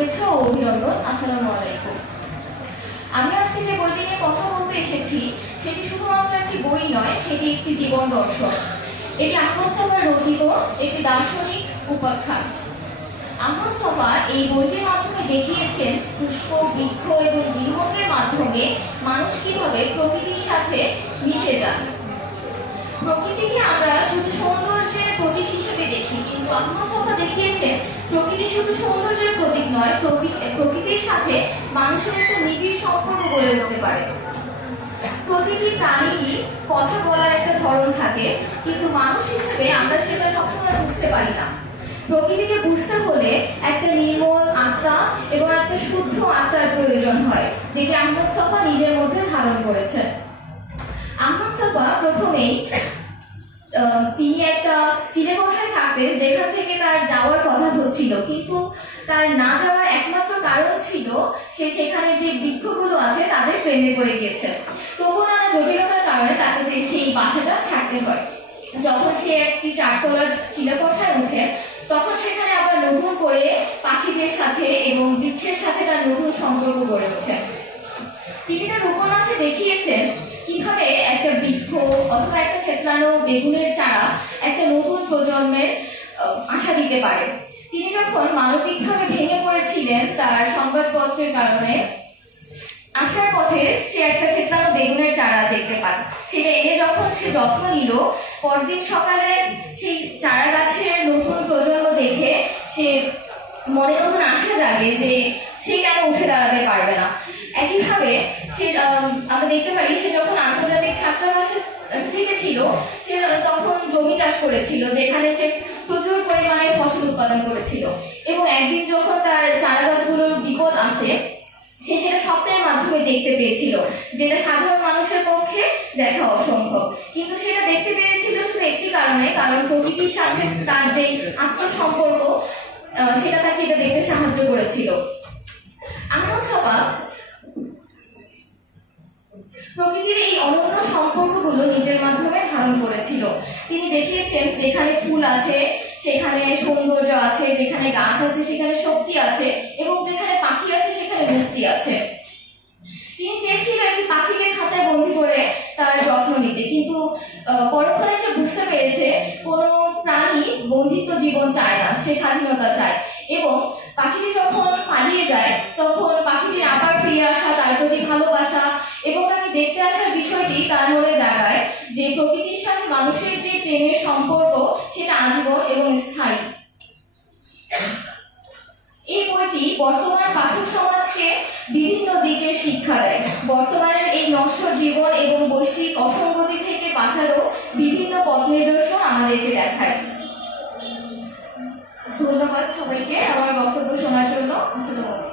শুভেচ্ছা ও অভিনন্দন। আসসালামু আলাইকুম। আমি আজকে যে বইটি নিয়ে কথা বলতে এসেছি সেটি শুধুমাত্র একটি বই নয়, সেটি একটি জীবন দর্শন। এটি আহমদ ছফার রচিত একটি দার্শনিক উপাখ্যান। আহমদ ছফা এই বইটির মাধ্যমে দেখিয়েছেন পুষ্প, বৃক্ষ এবং বিহঙ্গের মাধ্যমে মানুষ কিভাবে প্রকৃতির সাথে মিশে যান। প্রকৃতিকে আমরা শুধু সৌন্দর্যের প্রতীক হিসেবে দেখি, কিন্তু আহমদ ছফা দেখিয়েছেন প্রকৃতি শুধু সৌন্দর্যের প্রতীক নয়, প্রকৃতির সাথে মানুষের একটা নিবিড় সম্পর্ক গড়ে উঠতে পারে। প্রতিটি প্রাণীরই কথা বলার একটা ধরন থাকে, কিন্তু মানুষ হিসেবে আমরা সেটা সবসময় বুঝতে পারি না। প্রকৃতিকে বুঝতে হলে একটা নির্মল আত্মা এবং একটা শুদ্ধ আত্মার প্রয়োজন হয়, যেটি আহমদ ছফা নিজের মধ্যে ধারণ করেছেন। আহমদ ছফা প্রথমেই তিনি একটা চিলেকোঠায় থাকতেন, যেখান থেকে তার যাওয়ার কথা হচ্ছিল, কিন্তু তার না যাওয়ার একমাত্র কারণ ছিল সে সেখানে যে বৃক্ষগুলো আছে তাদের প্রেমে পড়ে গিয়েছে। তবুও নানা জটিলতার কারণে তাকে সেই বাসাটা ছাড়তে হয়। যখন সে একটি 4 তলার চিলেকোঠায় ওঠে, তখন সেখানে আবার নতুন করে পাখিদের সাথে এবং বৃক্ষের সাথে তার নতুন সম্পর্ক গড়ে ওঠে। তিনি তার উপন্যাসে দেখিয়েছেন কিভাবে একটা বৃক্ষ অথবা একটা থেতলানো বেগুনের চারা একটা নতুন প্রজন্মের আশা দিতে পারে। তিনি যখন মানবিকভাবে ভেঙে পড়েছিলেন তার সংবাদপত্রের কারণে, আসার পথে সে একটা থেতলানো বেগুনের চারা দেখতে পায়। সেটা এনে যখন সে যত্ন নিল, পরদিন সকালে সেই চারা গাছের নতুন প্রজন্ম দেখে সে মনে নতুন আশা জাগে যে সে কেন উঠে দাঁড়াতে পারবে না। একইভাবে সে আমরা দেখতে পারি সে যখন আন্তর্জাতিক ছাত্রাবাসে থেকে ছিল, সে তখন জমি চাষ করেছিল, যেখানে সে প্রচুর পরিমাণে ফসল উৎপাদন করেছিল। এবং একদিন যখন তার চারা গাছগুলোর বিপদ আসে, সে সেটা স্বপ্নের মাধ্যমে দেখতে পেয়েছিল, যেটা সাধারণ মানুষের পক্ষে দেখা অসম্ভব। কিন্তু সেটা দেখতে পেরেছিল শুধু একটি কারণে, কারণ প্রকৃতির সাথে তার যে আত্মসম্পর্ক সেটা তাকে এটা দেখতে সাহায্য করেছিল। আহমদ ছফা প্রকৃতির এই অনন্য সম্পর্কগুলো নিজের মাধ্যমে ধারণ করেছিল। তিনি দেখিয়েছেন যেখানে ফুল আছে সেখানে সৌন্দর্য আছে, যেখানে গাছ আছে সেখানে শক্তি আছে, এবং যেখানে পাখি আছে সেখানে মুক্তি আছে। তিনি চেয়েছিলেন একটি পাখিকে খাঁচায় বন্দি করে তার যত্ন নিতে, কিন্তু পরক্ষণে সে বুঝতে পেরেছে কোনো প্রাণী বন্ধিত্ব জীবন চায় না, সে স্বাধীনতা চায়। এবং পাখিটি যখন পালিয়ে যায়, তখন পাখিটির আবার ফিরে আসা, তার প্রতি ভালোবাসা এবং তাকে দেখতে আসার বিষয়টি তার মনে জাগায় যে প্রকৃতির সাথে মানুষের যে প্রেমের সম্পর্ক সেটা আজীবন এবং স্থায়ী। এই বইটি বর্তমান পাঠক সমাজকে বিভিন্ন দিকের শিক্ষা দেয়। বর্তমানের এই নশ্বর জীবন এবং বৈশ্বিক অসঙ্গতি থেকে বাঁচারও বিভিন্ন পথ নির্দেশন আমাদেরকে দেখায়। ধন্যবাদ সবাইকে আমার বক্তব্য শোনার জন্য। আসসালামু আলাইকুম।